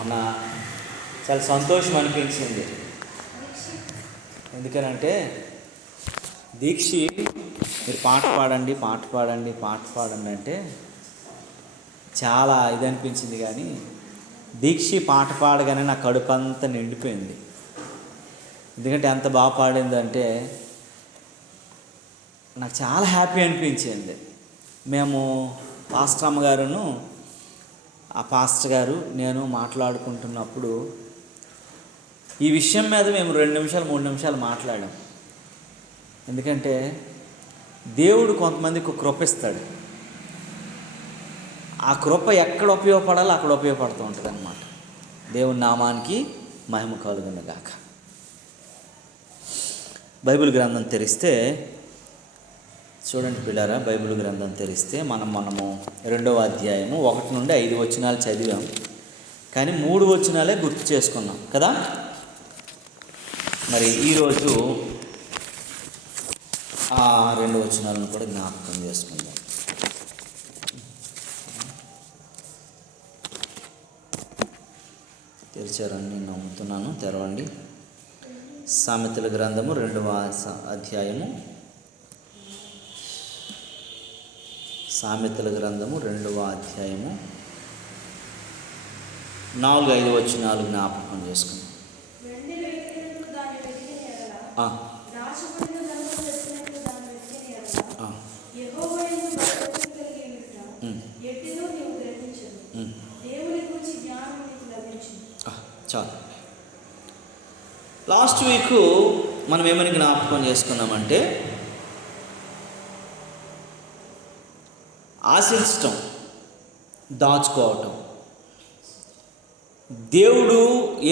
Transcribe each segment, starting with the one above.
మొన్న చాలా సంతోషం అనిపించింది. ఎందుకనంటే దీక్షి మీరు పాట పాడండి అంటే చాలా ఇది అనిపించింది. కానీ దీక్షి పాట పాడగానే నా కడుపు అంతా నిండిపోయింది. ఎందుకంటే ఎంత బాగా పాడిందంటే నాకు చాలా హ్యాపీ అనిపించింది. మేము పాస్టర్ అమ్మగారును ఆ పాస్టర్ గారు నేను మాట్లాడుకుంటున్నప్పుడు ఈ విషయం మీద మేము 2 నిమిషాలు 3 నిమిషాలు మాట్లాడాం. ఎందుకంటే దేవుడు కొంతమందికి కృప ఇస్తాడు. ఆ కృప ఎక్కడ ఉపయోగపడాలో అక్కడ ఉపయోగపడుతూ ఉంటుంది అన్నమాట. దేవుని నామానికి మహిమ కలుగును గాక. బైబిల్ గ్రంథం తెరిస్తే చూడండి పిల్లారా, బైబిల్ గ్రంథం తెరిస్తే మనము 2వ అధ్యాయము 1 నుండి 5 వచనాలు చదివాం. కానీ 3 వచనాలే గుర్తు చేసుకున్నాం కదా. మరి ఈరోజు ఆ 2 వచనాలను కూడా జ్ఞాపకం చేసుకుందాం. తెరిచారని నేను నమ్ముతున్నాను. తెరవండి. సామెతల గ్రంథము 2వ అధ్యాయము, సామెతల గ్రంథము 2వ అధ్యాయము 4-5 వచనాలు జ్ఞాపకం చేసుకుందాం. చాలు. లాస్ట్ వీక్ మనం ఏమని జ్ఞాపకం చేసుకున్నామంటే ఆశించటం, దాచుకోవటం. దేవుడు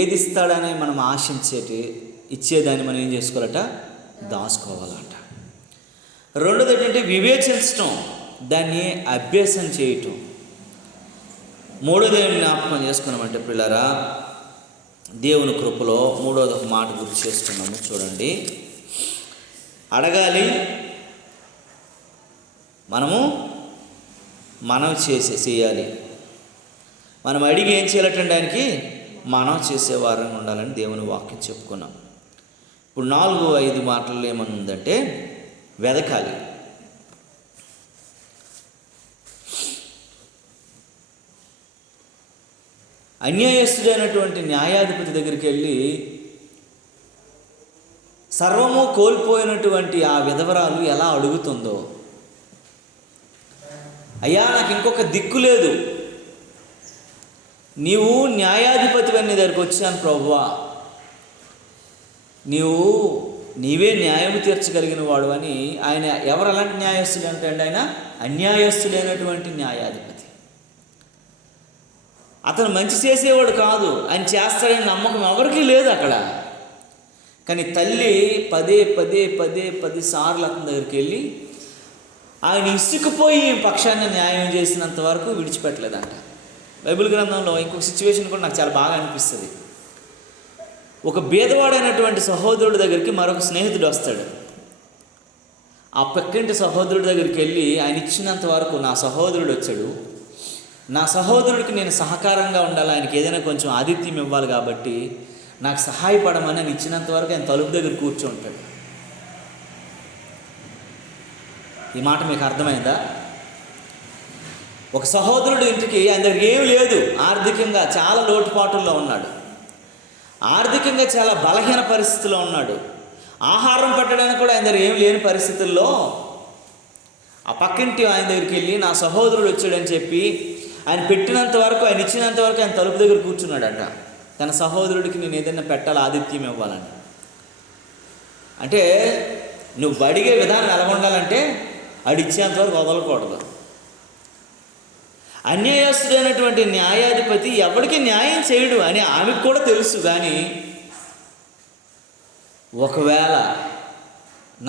ఏది ఇస్తాడని మనం ఇచ్చేదాన్ని మనం ఏం చేసుకోవాలట, దాచుకోవాలట. రెండోది ఏంటంటే వివేచించటం, దాన్ని అభ్యాసం చేయటం. మూడోది ఏం జ్ఞాపకం చేసుకున్నామంటే పిల్లరా, దేవుని కృపలో మూడోది ఒక మాట గుర్తు చేసుకున్నాము. చూడండి, అడగాలి, మనం చేయాలి. మనం అడిగి ఏం చేయాలటండి, దానికి మనం చేసేవారంగా ఉండాలని దేవుని వాక్యం చెప్పుకున్నాం. ఇప్పుడు 4-5 మాటల్లో ఏమనుందంటే వెదకాలి. అన్యాయస్తుడైనటువంటి న్యాయాధిపతి దగ్గరికి వెళ్ళి సర్వము కోల్పోయినటువంటి ఆ విధవరాలు ఎలా అడుగుతుందో, అయ్యా నాకు ఇంకొక దిక్కు లేదు, నీవు న్యాయాధిపతి అని దగ్గరికి వచ్చాను ప్రభువా, నీవే న్యాయము తీర్చగలిగిన వాడు అని. ఆయన ఎవరు అలాంటి న్యాయస్తుడు అంటే ఆయన అన్యాయస్తుడైనటువంటి న్యాయాధిపతి. అతను మంచి చేసేవాడు కాదు, ఆయన చేస్తాడని నమ్మకం ఎవరికీ లేదు అక్కడ. కానీ తల్లి పదే సార్లు అతని దగ్గరికి వెళ్ళి ఆయన ఇసుకుపోయి పక్షాన్ని న్యాయం చేసినంత వరకు విడిచిపెట్టలేదంట. బైబిల్ గ్రంథంలో ఇంకొక సిచ్యువేషన్ కూడా నాకు చాలా బాగా అనిపిస్తుంది. ఒక బీదవాడైనటువంటి సహోదరుడి దగ్గరికి మరొక స్నేహితుడు వస్తాడు. ఆ పక్కింటి సహోదరుడి దగ్గరికి వెళ్ళి ఆయన ఇచ్చినంత వరకు నా సహోదరుడు వచ్చాడు, నా సహోదరుడికి నేను సహకారంగా ఉండాలి, ఆయనకి ఏదైనా కొంచెం ఆతిథ్యం ఇవ్వాలి కాబట్టి నాకు సహాయపడమని ఆయన ఇచ్చినంత వరకు ఆయన తలుపు దగ్గర కూర్చుంటాడు. ఈ మాట మీకు అర్థమైందా? ఒక సహోదరుడు ఇంటికి ఆయన దగ్గర ఏమి లేదు, ఆర్థికంగా చాలా లోటుపాటుల్లో ఉన్నాడు, ఆర్థికంగా చాలా బలహీన పరిస్థితిలో ఉన్నాడు, ఆహారం పెట్టడానికి కూడా ఆయన దగ్గర ఏమి లేని పరిస్థితుల్లో ఆ పక్కింటి ఆయన దగ్గరికి వెళ్ళి నా సహోదరుడు వచ్చాడని చెప్పి ఆయన పెట్టినంత వరకు, ఆయన ఇచ్చినంత వరకు ఆయన తలుపు దగ్గర కూర్చున్నాడంట. తన సహోదరుడికి నేను ఏదైనా పెట్టాలి, ఆతిథ్యం ఇవ్వాలని. అంటే నువ్వు అడిగే విధానం ఎలా ఉండాలంటే అడిచ్చేంతవరకు వదలకూడదు. అన్యాయస్తుడైనటువంటి న్యాయాధిపతి ఎవరికి న్యాయం చేయడు అని ఆమెకు కూడా తెలుసు. కానీ ఒకవేళ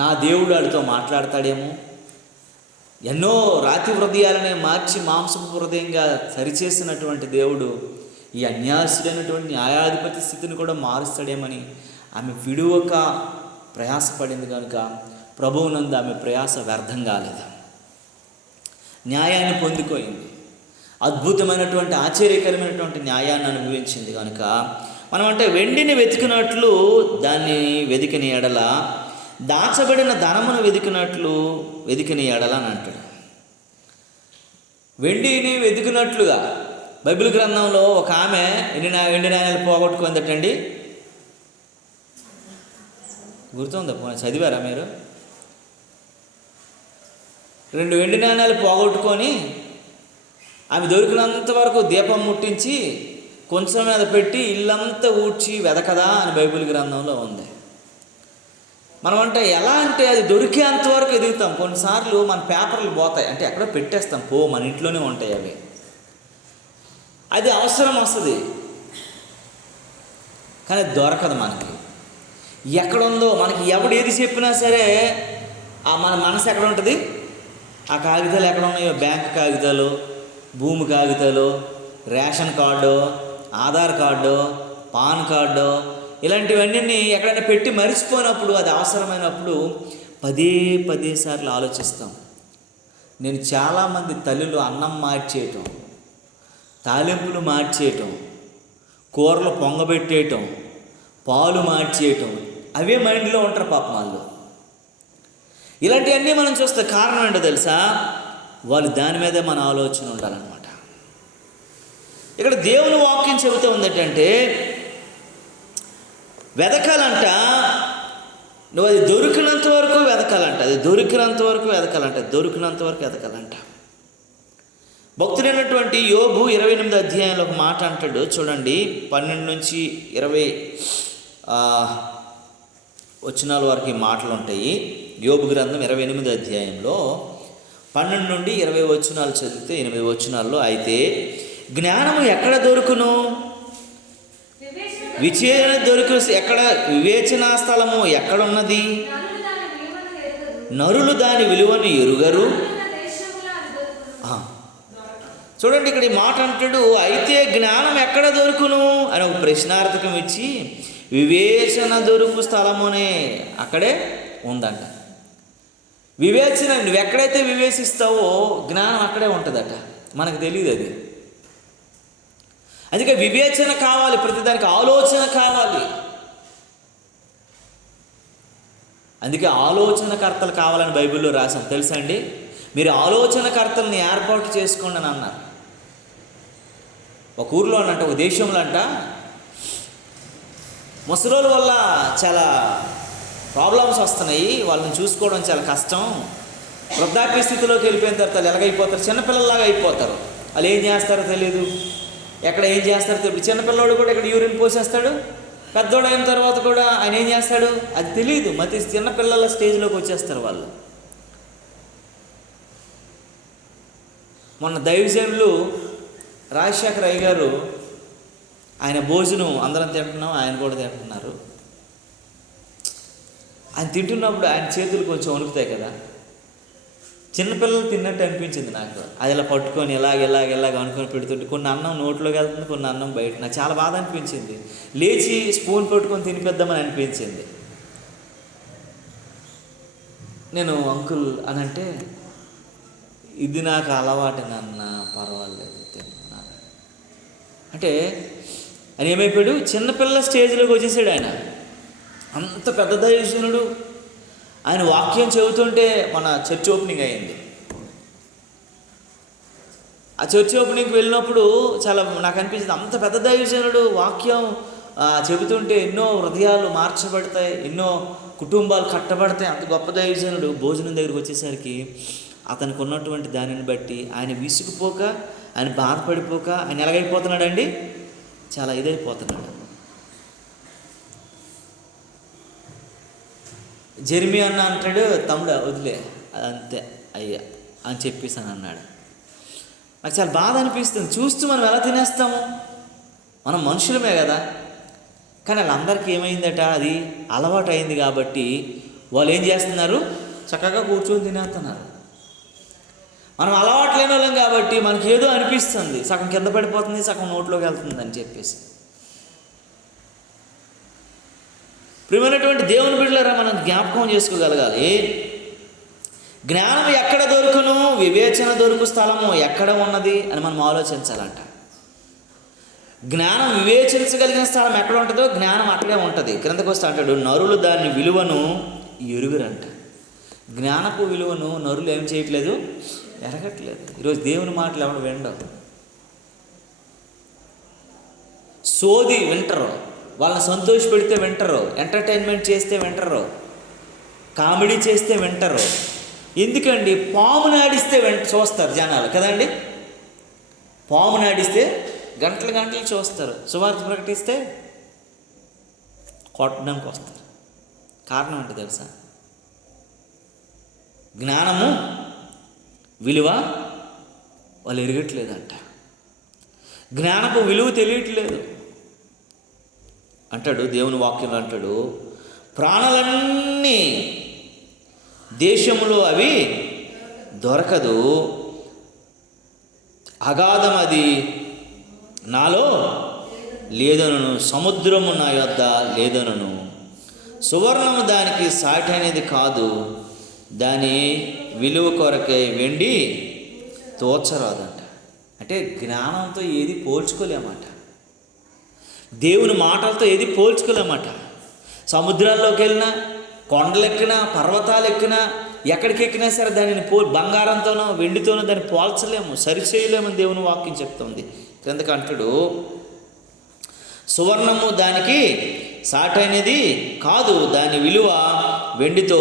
నా దేవుడు వాడితో మాట్లాడతాడేమో, ఎన్నో రాతి హృదయాలనే మార్చి మాంసపు హృదయంగా సరిచేసినటువంటి దేవుడు ఈ అన్యాయస్తుడైనటువంటి న్యాయాధిపతి స్థితిని కూడా మారుస్తాడేమని ఆమె విడువక ప్రయాసపడింది. కనుక ప్రభువునందు ఆమె ప్రయాస వ్యర్థం కాలేదు, న్యాయాన్ని పొందుకోయింది. అద్భుతమైనటువంటి ఆశ్చర్యకరమైనటువంటి న్యాయాన్ని అనుభవించింది కనుక మనం అంటే వెండిని వెతికినట్లు దాన్ని వెతికిన ఎడల, దాచబడిన ధనమును వెతికిన ఎడల అని అంటాడు. వెండిని వెతికినట్లుగా బైబిల్ గ్రంథంలో ఒక ఆమె వెండి నాణ్యాలు పోగొట్టుకుందటండి. గుర్తుందా? చదివారా మీరు? 2 వెండి నాణ్యాలు పోగొట్టుకొని ఆమె దొరికినంత వరకు దీపం ముట్టించి కొంచెం మీద పెట్టి ఇల్లంతా ఊడ్చి వెదకదా అని బైబిల్ గ్రంథంలో ఉంది. మనం అంటే ఎలా అంటే అది దొరికేంత వరకు ఎదుగుతాం. కొన్నిసార్లు మన పేపర్లు పోతాయి అంటే ఎక్కడో పెట్టేస్తాం, మన ఇంట్లోనే ఉంటాయి అవి. అది అవసరం వస్తుంది కానీ దొరకదు మనకి. ఎక్కడుందో మనకి ఎవడు ఏది చెప్పినా సరే మన మనసు ఎక్కడ ఉంటుంది? ఆ కాగితాలు ఎక్కడ ఉన్నాయో, బ్యాంక్ కాగితాలు, భూమి కాగితాలు, ration card, Aadhaar card, pan card, ఇలాంటివన్నీ ఎక్కడైనా పెట్టి మర్చిపోయినప్పుడు, అది అవసరమైనప్పుడు పదే సార్లు ఆలోచిస్తాం. నేను చాలామంది తల్లులు అన్నం మార్చేయటం, తాలింపులు మార్చేయటం, కూరలు పొంగబెట్టేయటం, పాలు మార్చేయటం, అవే మైండ్లో ఉంటారు పాపం వాళ్ళు. ఇలాంటివన్నీ మనం చూస్తే కారణం ఏంటో తెలుసా? వాళ్ళు దాని మీదే మన ఆలోచన ఉండాలన్నమాట. ఇక్కడ దేవుని వాక్యం చెబుతూ ఉంది ఏంటంటే, వెదకాలంట, నువ్వు అది దొరికినంత వరకు వెదకాలంట, దొరికినంత వరకు వెదకాలంట. భక్తుడైనటువంటి యోబు 28వ అధ్యాయంలో ఒక మాట అంటాడు చూడండి. 12 నుంచి 20 వచనాల వరకు ఈ మాటలు ఉంటాయి. యోబు గ్రంథం 28వ అధ్యాయంలో 12 నుండి 20 వచనాలు చదివితే 8 వచనాల్లో, అయితే జ్ఞానము ఎక్కడ దొరుకును? వివేచనా స్థలము ఎక్కడున్నది? నరులు దాని విలువను ఎరుగరు. చూడండి, ఇక్కడ ఈ మాట అంటాడు, అయితే జ్ఞానం ఎక్కడ దొరుకును అని ఒక ప్రశ్నార్థకం ఇచ్చి, వివేచన దొరుకు స్థలమునే అక్కడే ఉందంట. వివేచన, నువ్వు ఎక్కడైతే వివేచిస్తావో జ్ఞానం అక్కడే ఉంటుందట. మనకు తెలియదు అది. అందుకే వివేచన కావాలి, ప్రతిదానికి ఆలోచన కావాలి. అందుకే ఆలోచనకర్తలు కావాలని బైబిల్లో రాశాం, తెలుసా అండి? మీరు ఆలోచనకర్తల్ని ఏర్పాటు చేసుకోండి అని అన్నారు. ఒక ఊరిలో అంట, ఒక దేశంలో అంట, ముసలోళ్ళ వల్ల చాలా ప్రాబ్లమ్స్ వస్తున్నాయి, వాళ్ళని చూసుకోవడం చాలా కష్టం. వృద్ధాప్య స్థితిలోకి వెళ్ళిపోయిన తర్వాత వాళ్ళు ఎలాగైపోతారు? చిన్నపిల్లల్లాగా అయిపోతారు. వాళ్ళు ఏం చేస్తారో తెలియదు, ఎక్కడ ఏం చేస్తారో తెలియదు. చిన్నపిల్లవాడు కూడా ఇక్కడ యూరిన్ పోసేస్తాడు, పెద్దోడు అయిన తర్వాత కూడా ఆయన ఏం చేస్తాడు అది తెలియదు. మతి చిన్నపిల్లల స్టేజ్లోకి వచ్చేస్తారు వాళ్ళు. మొన్న దైవజనులు రాజశేఖర్ అయ్య గారు, ఆయన భోజనం అందరం తింటున్నాం, ఆయన కూడా తింటున్నారు. ఆయన తింటున్నప్పుడు ఆయన చేతులు కొంచెం వణుకుతాయి కదా, చిన్నపిల్లలు తిన్నట్టు అనిపించింది నాకు. అది ఇలా పట్టుకొని ఎలాగ అనుకొని పెడుతుంటే కొన్ని అన్నం నోట్లోకి వెళ్తుంది, కొన్ని అన్నం బయట. నాకు చాలా బాధ అనిపించింది. లేచి స్పూన్ పట్టుకొని తినిపిద్దామని అనిపించింది. నేను అంకుల్ అని అంటే, ఇది నాకు అలవాటు నాన్న, పర్వాలేదు తిన్నాను అంటే. ఆయన ఏమైపోయాడు? చిన్నపిల్లల స్టేజ్లోకి వచ్చేసాడు ఆయన. అంత పెద్ద దైవజనుడు. ఆయన వాక్యం చెబుతుంటే మన చర్చ్ ఓపెనింగ్ అయింది. ఆ చర్చ్ ఓపెనింగ్కి వెళ్ళినప్పుడు చాలా నాకు అనిపించింది, అంత పెద్ద దైవజనుడు వాక్యం చెబుతుంటే ఎన్నో హృదయాలు మార్చబడతాయి, ఎన్నో కుటుంబాలు కట్టబడతాయి. అంత గొప్ప దైవజనుడు భోజనం దగ్గరికి వచ్చేసరికి అతనికి ఉన్నటువంటి దానిని బట్టి ఆయన విసుగుపోక, ఆయన బాధపడిపోక, ఆయన ఎలాగైపోతున్నాడండి? చాలా ఇదైపోతున్నాడు. జెర్మీ అన్న అంటాడు, తమ్ముడు వదిలే అంతే అయ్యా అని చెప్పేసి అని అన్నాడు. నాకు చాలా బాధ అనిపిస్తుంది. చూస్తూ మనం ఎలా తినేస్తాము? మనం మనుషులమే కదా. కానీ వాళ్ళందరికీ ఏమైందట? అది అలవాటు అయింది కాబట్టి వాళ్ళు ఏం చేస్తున్నారు? చక్కగా కూర్చొని తినేస్తున్నారు. మనం అలవాటు లేని వాళ్ళం కాబట్టి మనకి ఏదో అనిపిస్తుంది, సగం కింద పడిపోతుంది, సగం నోట్లోకి వెళ్తుంది అని చెప్పేసి. ప్రియమైనటువంటి దేవుని బిడ్డలారా, మనం జ్ఞాపకం చేసుకోగలగాలి. జ్ఞానం ఎక్కడ దొరుకును, వివేచన దొరుకు స్థలము ఎక్కడ ఉన్నది అని మనం ఆలోచించాలంట. జ్ఞానం వివేచించగలిగిన స్థలం ఎక్కడ ఉంటుందో జ్ఞానం అక్కడే ఉంటుంది. క్రిందకు వస్తే అంటాడు, నరులు దాని విలువను ఎరుగురంట. జ్ఞానపు విలువను నరులు ఏం చేయట్లేదు, ఎరగట్లేదు. ఈరోజు దేవుని మాటలు ఎవరు వినరు, సోది వింటరు, వాళ్ళని సంతోష పెడితే వింటరు, ఎంటర్టైన్మెంట్ చేస్తే వింటరు, కామెడీ చేస్తే వింటరు. ఎందుకండి? పాముని ఆడిస్తే చూస్తారు జనాలు కదండి. పాముని ఆడిస్తే గంటలు గంటలు చూస్తారు, సువార్త ప్రకటిస్తే కొట్టడానికి వస్తారు. కారణం ఏంటి తెలుసా? జ్ఞానము విలువ వాళ్ళు ఎరగట్లేదంట. జ్ఞానపు విలువ తెలియట్లేదు. అంటాడు దేవుని వాక్యంలో, అంటాడు ప్రాణులన్నీ దేశములో అవి దొరకదు, అగాధం అది నాలో లేదనను, సముద్రము నా యొద్ద లేదనను, సువర్ణము దానికి సాటి అనేది కాదు, దాని విలువ కొరకై వెండి తోచరాదంట. అంటే జ్ఞానంతో ఏది పోల్చుకోలేమాట, దేవుని మాటలతో ఏది పోల్చుకోలేమాట. సముద్రాల్లోకి వెళ్ళినా, కొండలెక్కినా, పర్వతాలు ఎక్కినా, ఎక్కడికి ఎక్కినా సరే దానిని బంగారంతోనో వెండితోనో దాన్ని పోల్చలేము, సరిచేయలేమని దేవుని వాక్యం చెప్తుంది. కిందకి అంటాడు, సువర్ణము దానికి సాటైనది కాదు, దాని విలువ వెండితో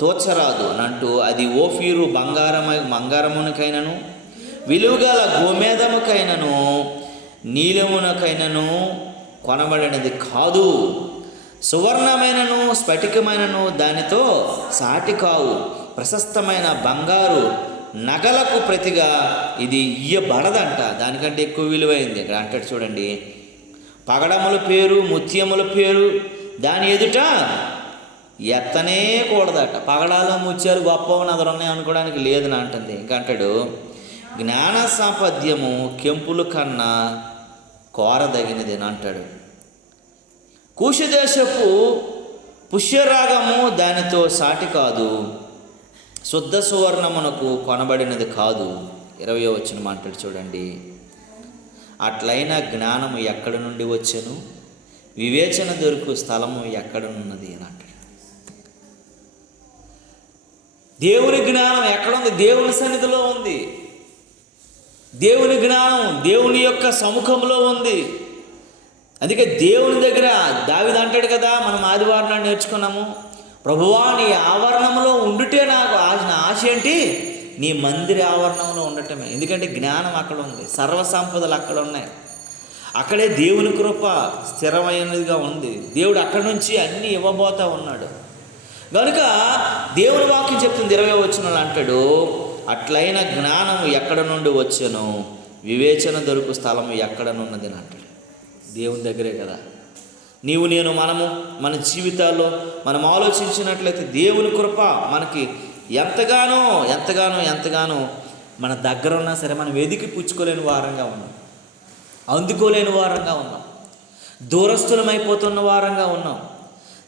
తోచరాదు అని అంటూ, అది ఓఫీరు బంగారమునకైనను, విలువగల గోమేధముకైనను, నీలమునకైనను కొనబడినది కాదు, సువర్ణమైనను స్ఫటికమైనను దానితో సాటి కావు, ప్రశస్తమైన బంగారు నగలకు ప్రతిగా ఇది ఇయ్యబడదంట, దానికంటే ఎక్కువ విలువైంది. ఇక్కడ అంటాడు చూడండి, పగడముల పేరు, ముత్యముల పేరు దాని ఎదుట ఎత్తనే కూడదట. పగడాలు ముత్యాలు గొప్పవని అదరు ఉన్నాయి అనుకోవడానికి లేదని అంటుంది. ఇంకా అంటాడు, జ్ఞాన సాపద్యము కెంపుల కన్నా కోరదగినది అని అంటాడు. కూషదేశపు పుష్యరాగము దానితో సాటి కాదు, శుద్ధ సువర్ణమునకు కొనబడినది కాదు. 20వ వచనం అంటాడు చూడండి, అట్లయిన జ్ఞానము ఎక్కడి నుండి వచ్చెను, వివేచన దొరుకు స్థలము ఎక్కడనున్నది అని అంటాడు. దేవుని జ్ఞానం ఎక్కడుంది? దేవుని సన్నిధిలో ఉంది. దేవుని జ్ఞానం దేవుని యొక్క సముఖంలో ఉంది. అందుకే దేవుని దగ్గర దావీదు అంటాడు కదా, మనం ఆదివారం నాడు నేర్చుకున్నాము, ప్రభువా నీ ఆవరణంలో ఉండుటే నాకు ఆశ ఏంటి, నీ మందిర ఆవరణంలో ఉండటమే. ఎందుకంటే జ్ఞానం అక్కడ ఉంది, సర్వ సంపదలు అక్కడ ఉన్నాయి, అక్కడే దేవుని కృప స్థిరమైనదిగా ఉంది. దేవుడు అక్కడి నుంచి అన్నీ ఇవ్వబోతా ఉన్నాడు. కనుక దేవుని వాక్యం చెప్తుంది 20వ వచనంలో అంటాడు, అట్లైన జ్ఞానము ఎక్కడ నుండి వచ్చెను, వివేచన దొరుకు స్థలము ఎక్కడనున్నది అని అంటాడు. దేవుని దగ్గరే కదా. నీవు నేను మనము మన జీవితాల్లో మనం ఆలోచించినట్లయితే దేవుని కృప మనకి ఎంతగానో ఎంతగానో ఎంతగానో మన దగ్గర ఉన్నా సరే మనం వెదికి పుచ్చుకోలేని వారంగా ఉన్నాం, అందుకోలేని వారంగా ఉన్నాం, దూరస్థులమైపోతున్న వారంగా ఉన్నాం,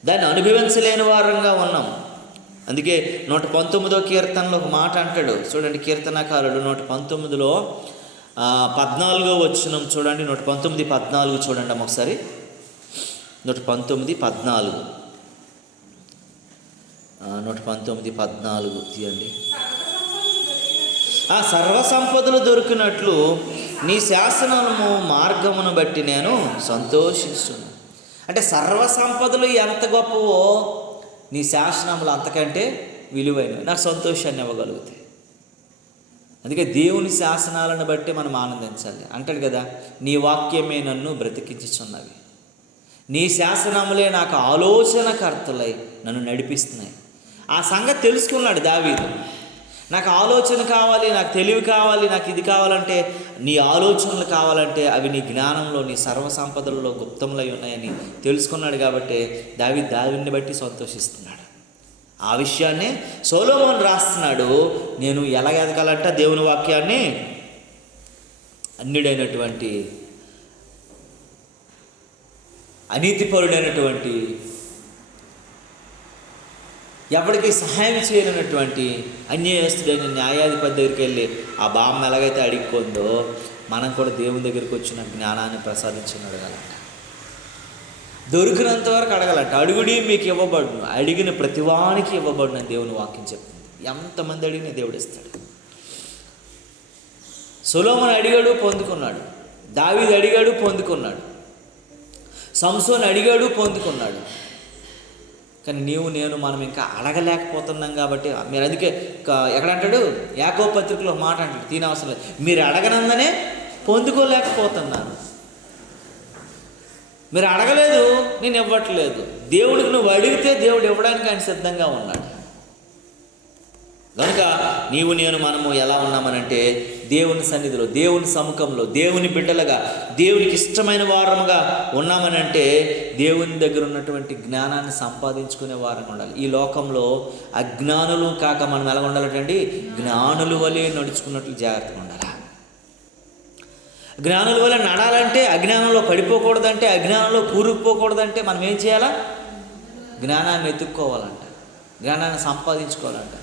దాన్ని అనుభవించలేని వారంగా ఉన్నాం. అందుకే 119వ కీర్తనలో ఒక మాట అంటాడు చూడండి, కీర్తనకారుడు 119లో 14వ వచనం చూడండి, 119:14 చూడండి అమ్మ ఒకసారి. 119:14 119:14 తీయండి. ఆ సర్వ సంపదలు దొరికినట్లు నీ శాసనము మార్గమును బట్టి నేను సంతోషిస్తున్నాను. అంటే సర్వ సంపదలు ఎంత గొప్పవో నీ శాసనములు అంతకంటే విలువైనవి, నాకు సంతోషాన్ని ఇవ్వగలుగుతాయి. అందుకే దేవుని శాసనాలను బట్టి మనం ఆనందించాలి. అంటాడు కదా, నీ వాక్యమే నన్ను బ్రతికించుచున్నవి, నీ శాసనములే నాకు ఆలోచనకర్తలై నన్ను నడిపిస్తున్నాయి. ఆ సంగతి తెలుసుకున్నాడు దావీదు. నాకు ఆలోచన కావాలి, నాకు తెలివి కావాలి, నాకు ఇది కావాలంటే, నీ ఆలోచనలు కావాలంటే అవి నీ జ్ఞానంలో, నీ సర్వ సంపదలలో గుప్తములై ఉన్నాయని తెలుసుకున్నాడు. కాబట్టి దావీదుని బట్టి సంతోషిస్తున్నాడు. ఆ విషయాన్ని సొలొమోను రాస్తున్నాడు. నేను ఎలా ఎదగాలంటే దేవుని వాక్యాన్ని అన్యుడైనటువంటి అనీతిపరుడైనటువంటి ఎవరికి సహాయం చేయనటువంటి అన్యాయస్తుడైన న్యాయాధిపతి దగ్గరికి వెళ్ళి ఆ బామ్మ ఎలాగైతే అడిగిపోందో మనం కూడా దేవుని దగ్గరికి వచ్చిన జ్ఞానాన్ని ప్రసాదించిన అడగాలంట. దొరికినంత వరకు అడగాలంట. అడుగుడి మీకు ఇవ్వబడును, అడిగిన ప్రతివానికి ఇవ్వబడును అని దేవుని వాక్యం చెప్తుంది. ఎంతమంది అడిగినా దేవుడు ఇస్తాడు. సొలొమోను అడిగాడు, పొందుకున్నాడు. దావీదు అడిగాడు, పొందుకున్నాడు. సంసోను అడిగాడు, పొందుకున్నాడు. కానీ నీవు నేను మనం ఇంకా అడగలేకపోతున్నాం కాబట్టి మీరు అందుకే ఎక్కడంటాడు, యాకోబు పత్రికలో మాట అంటాడు, తినవసరం లేదు, మీరు అడగనందనే పొందుకోలేకపోతున్నాను. మీరు అడగలేదు, నేను ఇవ్వట్లేదు. దేవుడికి నువ్వు అడిగితే దేవుడు ఇవ్వడానికి ఆయన సిద్ధంగా ఉన్నాడు. కనుక నీవు నేను మనము ఎలా ఉన్నామనంటే దేవుని సన్నిధిలో, దేవుని సముఖంలో, దేవుని బిడ్డలుగా, దేవునికి ఇష్టమైన వారముగా ఉన్నామనంటే దేవుని దగ్గర ఉన్నటువంటి జ్ఞానాన్ని సంపాదించుకునే వారంగా ఉండాలి. ఈ లోకంలో అజ్ఞానులు కాక మనం ఎలా ఉండాలంటే జ్ఞానుల వలె నడుచుకున్నట్లు జాగ్రత్తగా ఉండాలి. జ్ఞానుల వల్ల నడాలంటే, అజ్ఞానంలో పడిపోకూడదంటే, అజ్ఞానంలో కూరుకుపోకూడదంటే మనం ఏం చేయాలా? జ్ఞానాన్ని ఎత్తుక్కోవాలంట, జ్ఞానాన్ని సంపాదించుకోవాలంట,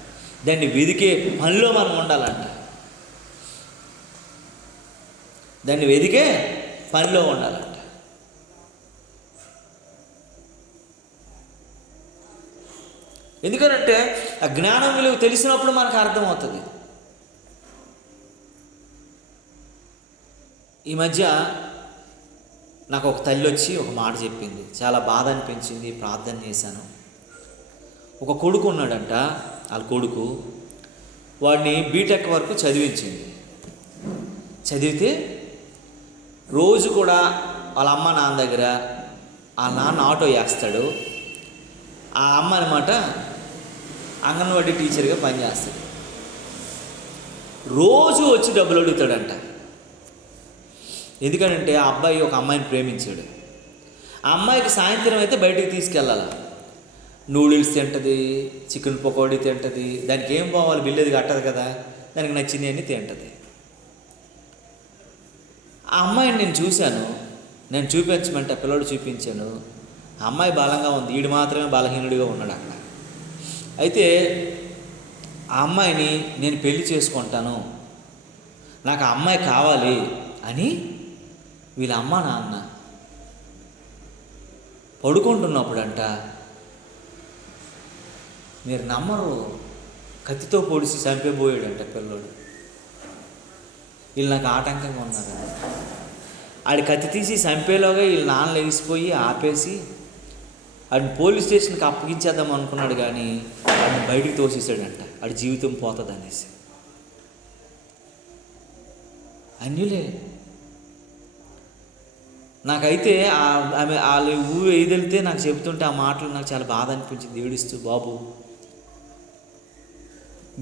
దాన్ని వెదికే పనిలో మనం ఉండాలంట. దాన్ని వెదికే పనిలో ఉండాలంట. ఎందుకంటే ఆ జ్ఞానం విలువ తెలిసినప్పుడు మనకు అర్థమవుతుంది. ఈ మధ్య నాకు ఒక తల్లి వచ్చి ఒక మాట చెప్పింది, చాలా బాధ అనిపించింది. ప్రార్థన చేశాను. ఒక కొడుకు ఉన్నాడంట, వాళ్ళ కొడుకు వాడిని బీటెక్ వరకు చదివించింది. చదివితే రోజు కూడా వాళ్ళ అమ్మ నాన్న దగ్గర ఆ నాన్న ఆటో వేస్తాడు, ఆ అమ్మ అనమాట అంగన్వాడీ టీచర్గా పనిచేస్తాడు. రోజు వచ్చి డబ్బులు అడుగుతాడంట. ఎందుకంటే ఆ అబ్బాయి ఒక అమ్మాయిని ప్రేమించాడు. ఆ అమ్మాయికి సాయంత్రం అయితే బయటికి తీసుకెళ్ళాలి. నూడిల్స్ తింటుంది, చికెన్ పకోడీ తింటుంది, దానికి ఏం పోవాలి, బిల్లు కట్టదు కదా, దానికి నచ్చింది అని తింటుంది. ఆ అమ్మాయిని నేను చూశాను, నేను చూపించమంటే ఆ పిల్లడు చూపించాను. ఆ అమ్మాయి బలంగా ఉంది, వీడు మాత్రమే బలహీనుడిగా ఉన్నాడు అక్కడ. అయితే ఆ అమ్మాయిని నేను పెళ్లి చేసుకుంటాను, నాకు ఆ అమ్మాయి కావాలి అని వీళ్ళ అమ్మ నాన్న పడుకుంటున్నప్పుడంట, మీరు నమ్మరు, కత్తితో పొడిచి చంపేపోయాడంట పిల్లోడు. వీళ్ళు నాకు ఆటంకంగా ఉన్నారండి. ఆడి కత్తి తీసి చంపేలోగా వీళ్ళ నాన్న లేచిపోయి ఆపేసి ఆడిని పోలీస్ స్టేషన్కి అప్పగించేద్దాం అనుకున్నాడు, కానీ ఆడిని బయటికి తోసేసాడంట. ఆడి జీవితం పోతుంది అనేసి. అన్యులే. నాకైతే ఆమె వాళ్ళ ఊరు ఎదులితే నాకు చెబుతుంటే ఆ మాటలు నాకు చాలా బాధ అనిపించింది. ఏడుస్తూ, బాబు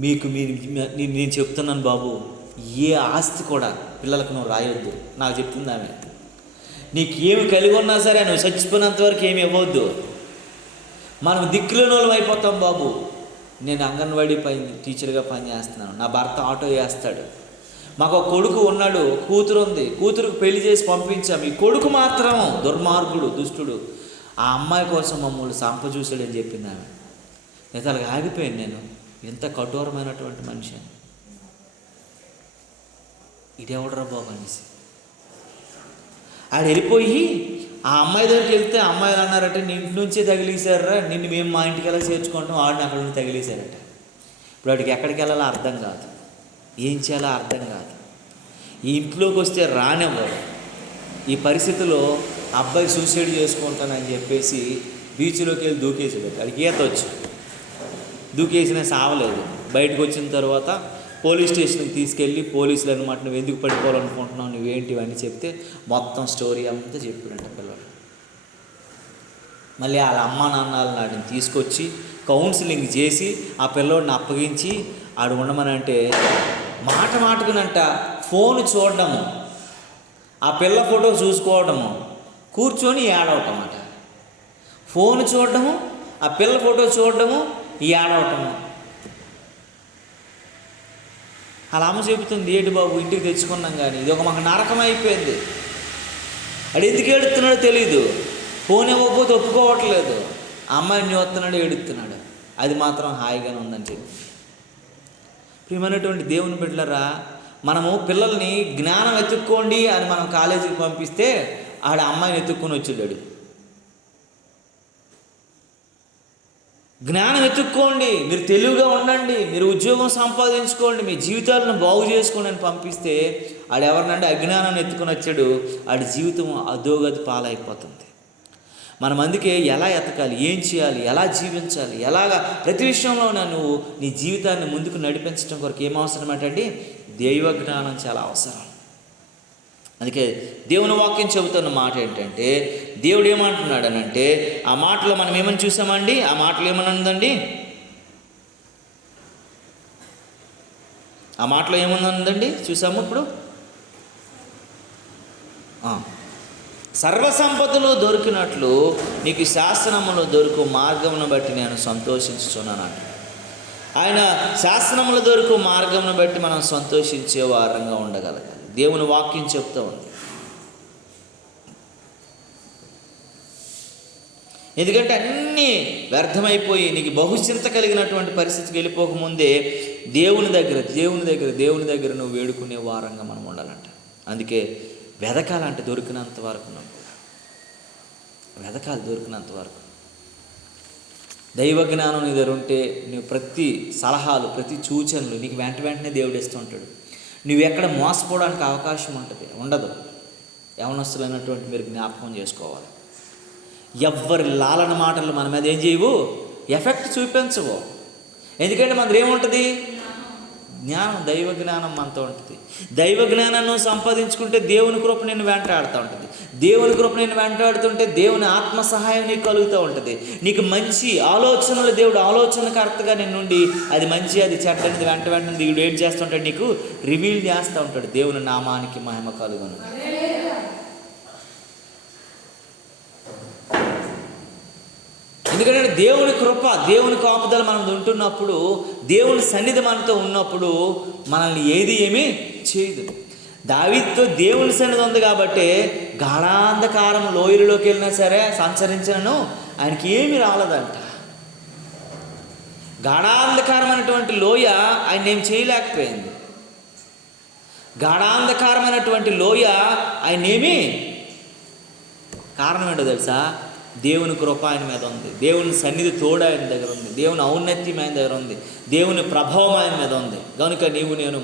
నేను చెప్తున్నాను బాబు, ఏ ఆస్తి కూడా పిల్లలకు నువ్వు రాయొద్దు. నాకు చెప్తుంది ఆమె, నీకు ఏమి కలిగి ఉన్నా సరే నువ్వు చచ్చిపోయినంత వరకు ఏమి ఇవ్వద్దు. మనం దిక్కులేని వాళ్ళం అయిపోతాం బాబు. నేను అంగన్వాడీ టీచర్గా పనిచేస్తున్నాను, నా భర్త ఆటో వేస్తాడు, మాకు ఒక కొడుకు ఉన్నాడు, కూతురు ఉంది, కూతురుకు పెళ్లి చేసి పంపించాము. ఈ కొడుకు మాత్రం దుర్మార్గుడు, దుష్టుడు, ఆ అమ్మాయి కోసం మమ్మల్ని సంపచూసాడని చెప్పింది ఆమె. అయితే అలాగ ఆగిపోయాను నేను, ఎంత కఠోరమైనటువంటి మనిషి అని. ఇదేవడరా బాబు అనేసి ఆడ వెళ్ళిపోయి ఆ అమ్మాయి దగ్గరికి వెళ్తే అమ్మాయిలు అన్నారట, నీ ఇంటి నుంచే తగిలేశారా, నిన్ను మేము మా ఇంటికి ఎలా చేర్చుకుంటాం, ఆడిని అక్కడ నుండి తగిలేశారట. ఇప్పుడు వాడికి ఎక్కడికి వెళ్ళాలో అర్థం కాదు, ఏం చేయాలో అర్థం కాదు. ఈ ఇంట్లోకి వస్తే రానివ్వరు. ఈ పరిస్థితిలో అబ్బాయి సూసైడ్ చేసుకుంటానని చెప్పేసి బీచ్లోకి వెళ్ళి దూకేసాడు. అడిగి ఈత వచ్చు, దూకేసినా సావలేదు. బయటకు వచ్చిన తర్వాత పోలీస్ స్టేషన్కి తీసుకెళ్ళి పోలీసులు అనమాట, నువ్వు ఎందుకు పడిపోవాలనుకుంటున్నావు, నువ్వేంటివన్నీ చెప్తే మొత్తం స్టోరీ అంతా చెప్పాడంట పిల్లడు. మళ్ళీ వాళ్ళ అమ్మ నాన్నలు నాటిని తీసుకొచ్చి కౌన్సిలింగ్ చేసి ఆ పిల్లోడిని అప్పగించి ఆడు ఉండమనంటే మాటకునంట ఫోన్ చూడడము, ఆ పిల్ల ఫోటో చూసుకోవడము, కూర్చొని ఏడవటం అన్నమాట. ఫోన్ చూడడము, ఆ పిల్ల ఫోటో చూడడము, ఏడవటము. అలా అమ్మ చెబుతుంది, ఏంటి బాబు ఇంటికి తెచ్చుకున్నాం కానీ ఇది ఒక మాకు నరకం అయిపోయింది. అది ఎందుకు ఏడుస్తున్నాడో తెలియదు, ఫోన్ ఇవ్వకపోతే ఒప్పుకోవట్లేదు, అమ్మాయిని చూస్తున్నాడు, ఏడుస్తున్నాడు. అది మాత్రం హాయిగానే ఉందని చెప్పి. ప్రియమైనటువంటి దేవుని బిడ్డలారా, మనము పిల్లల్ని జ్ఞానం వెతుక్కోండి అని మనం కాలేజీకి పంపిస్తే ఆడ అమ్మాయిని ఎత్తుక్కొని వచ్చాడు. జ్ఞానం ఎత్తుక్కోండి, మీరు తెలివిగా ఉండండి, మీరు ఉద్యోగం సంపాదించుకోండి, మీ జీవితాలను బాగు చేసుకోండి అని పంపిస్తే ఆడెవరినంటే అజ్ఞానాన్ని ఎత్తుకొని వచ్చాడు. ఆడి జీవితం అధోగతి పాలైపోతుంది. మనం అందుకే ఎలా ఎతకాలి, ఏం చేయాలి, ఎలా జీవించాలి, ఎలాగా ప్రతి విషయంలో నువ్వు నీ జీవితాన్ని ముందుకు నడిపించడం కొరకు ఏం అవసరం అంటే దైవ జ్ఞానం చాలా అవసరం. అందుకే దేవుని వాక్యం చెబుతున్న మాట ఏంటంటే, దేవుడు ఏమంటున్నాడు అని అంటే, ఆ మాటలో మనం ఏమని చూసామండి, ఆ మాటలు ఏమని ఉందండి, ఆ మాటలో ఏమని ఉందండి చూసాము. ఇప్పుడు సర్వసంపదలు దొరికినట్లు నీకు శాసనములు దొరుకు మార్గమును బట్టి నేను సంతోషించుచున్నాను. ఆయన శాసనములు దొరుకు మార్గమును బట్టి మనం సంతోషించే వారంగా ఉండగలగాలి. దేవుని వాక్యం చెప్తూ ఉంది. ఎందుకంటే అన్నీ వ్యర్థమైపోయి నీకు బహుచింత కలిగినటువంటి పరిస్థితికి వెళ్ళిపోకముందే దేవుని దగ్గర నువ్వు వేడుకునే వారంగా మనం ఉండాలంట. అందుకే వెదకాలంటే దొరికినంత వరకు వెదకాలి. దొరికినంత వరకు దైవ జ్ఞానం నీ దగ్గర ఉంటే నువ్వు ప్రతి సలహాలు, ప్రతి సూచనలు నీకు వెంటనే దేవుడు ఇస్తూ ఉంటాడు. నువ్వు ఎక్కడ మోసపోవడానికి అవకాశం ఉండదు. యవనస్తులైనటువంటి మీరు జ్ఞాపకం చేసుకోవాలి. ఎవ్వరి లాలన మాటలు మన మీద ఏం చేయవు, ఎఫెక్ట్ చూపించవు. ఎందుకంటే మనది ఏముంటుంది, జ్ఞానం, దైవ జ్ఞానం మనతో ఉంటుంది. దైవ జ్ఞానాన్ని సంపాదించుకుంటే దేవుని కృప నేను వెంటాడుతూ ఉంటుంది. దేవుని కృప నేను వెంటాడుతుంటే దేవుని ఆత్మ సహాయం నీకు కలుగుతూ ఉంటుంది. నీకు మంచి ఆలోచనలు దేవుడు ఆలోచనకర్తగా నిన్నుండి అది మంచి అది చెడ్డనిది వెంటనే దేవుడు ఏం చేస్తుంటాడు, నీకు రివీల్ చేస్తూ ఉంటాడు. దేవుని నామానికి మహిమ కలుగును. ఎందుకంటే దేవుని కృప, దేవుని కాపుదల మనం ఉంటున్నప్పుడు, దేవుని సన్నిధి మనతో ఉన్నప్పుడు మనల్ని ఏమీ చేయదు. దావీదుతో దేవుని సన్నిధి ఉంది కాబట్టి గాఢాంధకారం లోయలోకి వెళ్ళినా సరే సంచరించినను ఆయనకి ఏమీ రాలేదంట. గాఢాంధకారమైనటువంటి లోయ ఆయన ఏం చేయలేకపోయింది. గాఢాంధకారమైనటువంటి లోయ ఆయన ఏమీ, కారణం ఏంటో తెలుసా, దేవుని కృప ఆయన మీద ఉంది, దేవుని సన్నిధి తోడు ఆయన దగ్గర ఉంది, దేవుని ఔన్నత్యం ఆయన దగ్గర ఉంది, దేవుని ప్రభావం ఆయన మీద ఉంది. కనుక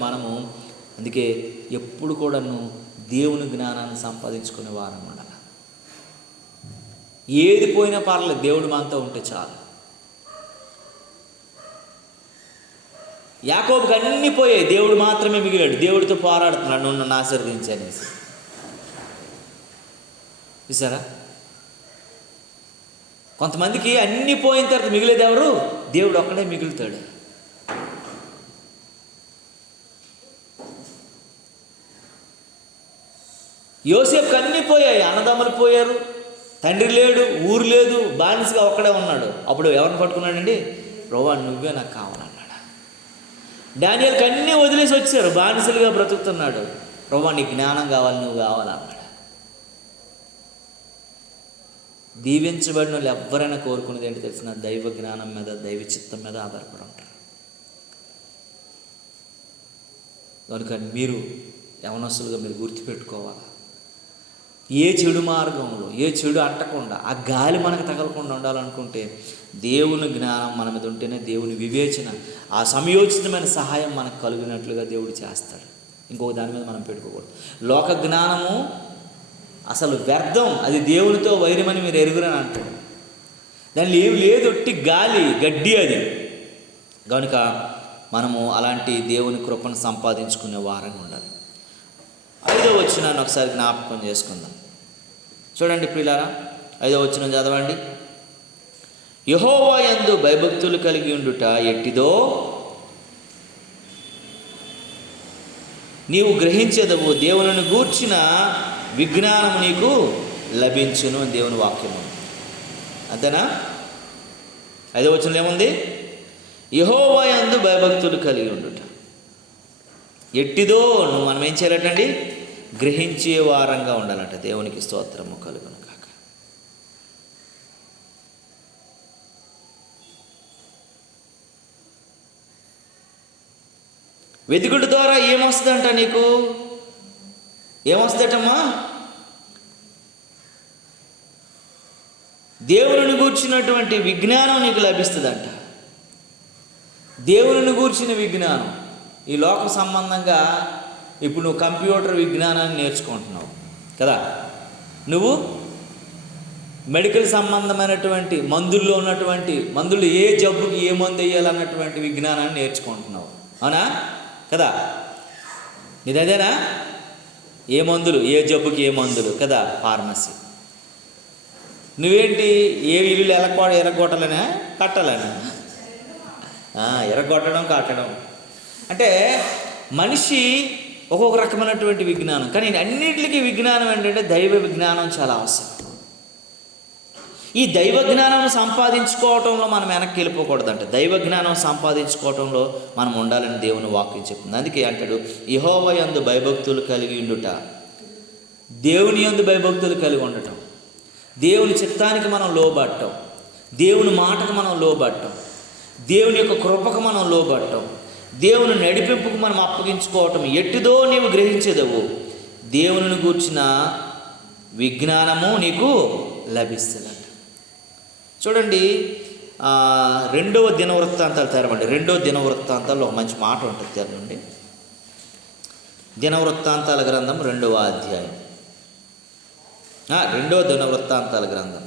మనము అందుకే ఎప్పుడు కూడాను దేవుని జ్ఞానాన్ని సంపాదించుకునే వారం ఉండాలి. ఏది పోయినా పర్లేదు, దేవుడు మనతో ఉంటే చాలు. యాకోబుకి అన్నీ పోయాయి, దేవుడు మాత్రమే మిగిలాడు. దేవుడితో పోరాడుతున్నాడు, నన్ను ఆశీర్వదించనేసి. చూసారా, కొంతమందికి అన్నీ పోయిన తర్వాత మిగిలేది ఎవరు, దేవుడు ఒక్కడే మిగులుతాడు. యోసేపుకి అన్నీ పోయాయి, అన్నదమ్ములు పోయారు, తండ్రి లేడు, ఊరు లేదు, బానిసగా ఒక్కడే ఉన్నాడు. అప్పుడు ఎవరిని పట్టుకున్నాడండి, ప్రభువా నువ్వే నాకు కావాలన్నాడు. డానియేలుకి అన్నీ వదిలేసి వచ్చారు, బానిసలుగా బ్రతుకుతున్నాడు. ప్రభువా నీ జ్ఞానం కావాలి, నువ్వు కావాలన్నాడు. దీవించబడిన వాళ్ళు ఎవరైనా కోరుకునేది ఏంటి తెలిసిన, దైవ జ్ఞానం మీద, దైవ చిత్తం మీద ఆధారపడి ఉంటారు. కనుక మీరు యవనస్తులుగా మీరు గుర్తుపెట్టుకోవాలి, ఏ చెడు మార్గంలో ఏ చెడు అంటకుండా ఆ గాలి మనకు తగలకుండా ఉండాలనుకుంటే దేవుని జ్ఞానం మన మీద ఉంటేనే దేవుని వివేచన, ఆ సమయోచితమైన సహాయం మనకు కలిగినట్లుగా దేవుడు చేస్తాడు. ఇంకొక దాని మీద మనం పెట్టుకోకూడదు. లోక జ్ఞానము అసలు వ్యర్థం, అది దేవునితో వైరమని మీరు ఎరుగురని అంటాడు. దానిలో ఏమి లేదు, ఒట్టి గాలి గడ్డి అది. కనుక మనము అలాంటి దేవుని కృపను సంపాదించుకునే వారంగా ఉండాలి. 5వ వచనాన్ని ఒకసారి జ్ఞాపకం చేసుకుందాం. చూడండి ప్రియులారా, 5వ వచనం చదవండి. యెహోవా యందు భయభక్తులు కలిగి ఉండుట ఎట్టిదో నీవు గ్రహించెదవు, దేవుని గూర్చిన విజ్ఞానము నీకు లభించును. దేవుని వాక్యము అంతేనా. 5వ వచనంలో ఏముంది, యెహోవా యందు భయభక్తులు కలిగి ఉండుట ఎట్టిదో నువ్వు మనం ఏం చేయాలటండి, గ్రహించే వారంగా ఉండాలంట. దేవునికి స్తోత్రము కలుగును కాక. వెతుకుడు ద్వారా ఏమొస్తుందంట నీకు? ఏమొస్తుందటమ్మా? దేవుని గూర్చినటువంటి విజ్ఞానం నీకు లభిస్తుందంట. దేవుని గూర్చిన విజ్ఞానం. ఈ లోక సంబంధంగా ఇప్పుడు నువ్వు కంప్యూటర్ విజ్ఞానాన్ని నేర్చుకుంటున్నావు కదా, నువ్వు మెడికల్ సంబంధమైనటువంటి మందుల్లో ఉన్నటువంటి మందులు ఏ జబ్బుకి ఏ మందు వేయాలన్నటువంటి విజ్ఞానాన్ని నేర్చుకుంటున్నావు, అవునా కదా? ఇదేనా? ఏ మందులు, ఏ జబ్బుకి ఏ మందులు కదా, ఫార్మసీ. నువ్వేంటి, ఏ ఇల్లు ఎరగొట్టాలనే కట్టాలని, ఎరగొట్టడం కట్టడం. అంటే మనిషి ఒక్కొక్క రకమైనటువంటి విజ్ఞానం. కానీ అన్నింటికి విజ్ఞానం ఏంటంటే దైవ విజ్ఞానం చాలా అవసరం. ఈ దైవ జ్ఞానం సంపాదించుకోవటంలో మనం వెనక్కి వెళ్ళిపోకూడదంట. దైవ జ్ఞానం సంపాదించుకోవటంలో మనం ఉండాలని దేవుని వాక్యం చెప్తుంది. అందుకే అంటాడు, యెహోవా యందు భయభక్తులు కలిగి ఉండుట. దేవుని యందు భయభక్తులు కలిగి ఉండటం, దేవుని చిత్తానికి మనం లోబడటం, దేవుని మాటకు మనం లోబడటం, దేవుని యొక్క కృపకు మనం లోబడటం, దేవుని నడిపింపుకు మనం అప్పగించుకోవటం ఎట్టిదో నీవు గ్రహించేదవు. దేవుని గూర్చిన విజ్ఞానము నీకు లభిస్తుందంట. చూడండి, 2వ దినవృత్తాంతాలు తెరవండి. 2వ దినవృత్తాంతాల్లో ఒక మంచి మాట ఉంటుంది, తెరవండి. దినవృత్తాంతాల గ్రంథం 2వ అధ్యాయం. 2వ దినవృత్తాంతాల గ్రంథం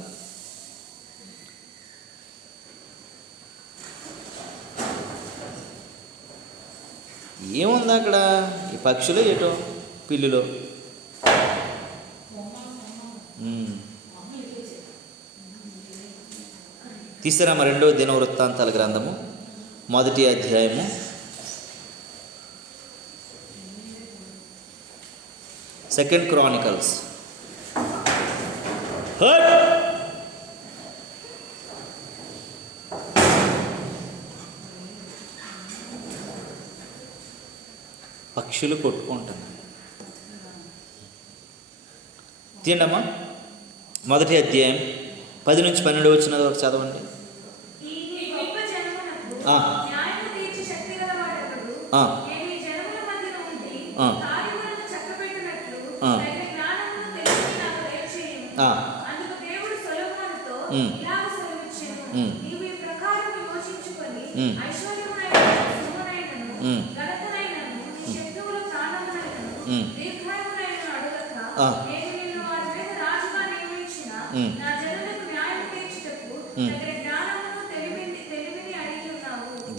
ఏముంది అక్కడ? ఈ పక్షులు ఏటో పిల్లులో. తీసారమ్మ 2వ దినవృత్తాంతాల గ్రంథము 1వ అధ్యాయము 2 Chronicles. పక్షులు కొట్టుకుంటున్నాయి. తీయండమ్మా 1వ అధ్యాయం 10 నుంచి 12 వచ్చిన వరకు చదవండి.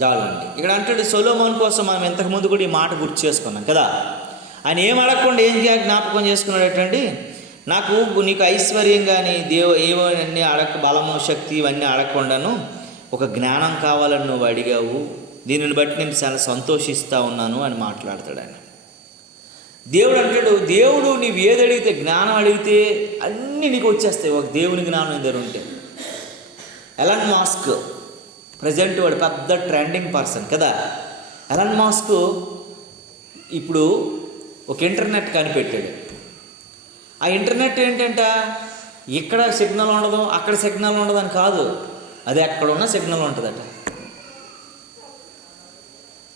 చాలండి. ఇక్కడ అంటాడు, సొలొమోను కోసం మనం ఇంతకుముందు కూడా ఈ మాట గుర్తు చేసుకున్నాం కదా. ఆయన ఏం అడగకుండా ఏం జ్ఞాపకం చేసుకున్నాడు ఏంటండి, నీకు ఐశ్వర్యం కానీ ఏవో అన్నీ బలము శక్తి ఇవన్నీ అడగకుండాను ఒక జ్ఞానం కావాలని నువ్వు అడిగావు, దీనిని బట్టి నేను చాలా సంతోషిస్తూ ఉన్నాను అని మాట్లాడతాడు ఆయన. దేవుడు అంటాడు, దేవుడు నీవు ఏది అడిగితే, జ్ఞానం అడిగితే అన్నీ నీకు వచ్చేస్తాయి ఒక దేవుని జ్ఞానం దగ్గర ఉంటే. ఎలాన్ మాస్క్ ప్రజెంట్ వాడు పెద్ద ట్రెండింగ్ పర్సన్ కదా. ఎలాన్ మాస్క్ ఇప్పుడు ఒక ఇంటర్నెట్ కనిపెట్టాడు. ఆ ఇంటర్నెట్ ఏంటంట, ఇక్కడ సిగ్నల్ ఉండదు అక్కడ సిగ్నల్ ఉండదు అని కాదు, అది ఎక్కడ ఉన్న సిగ్నల్ ఉంటుందట.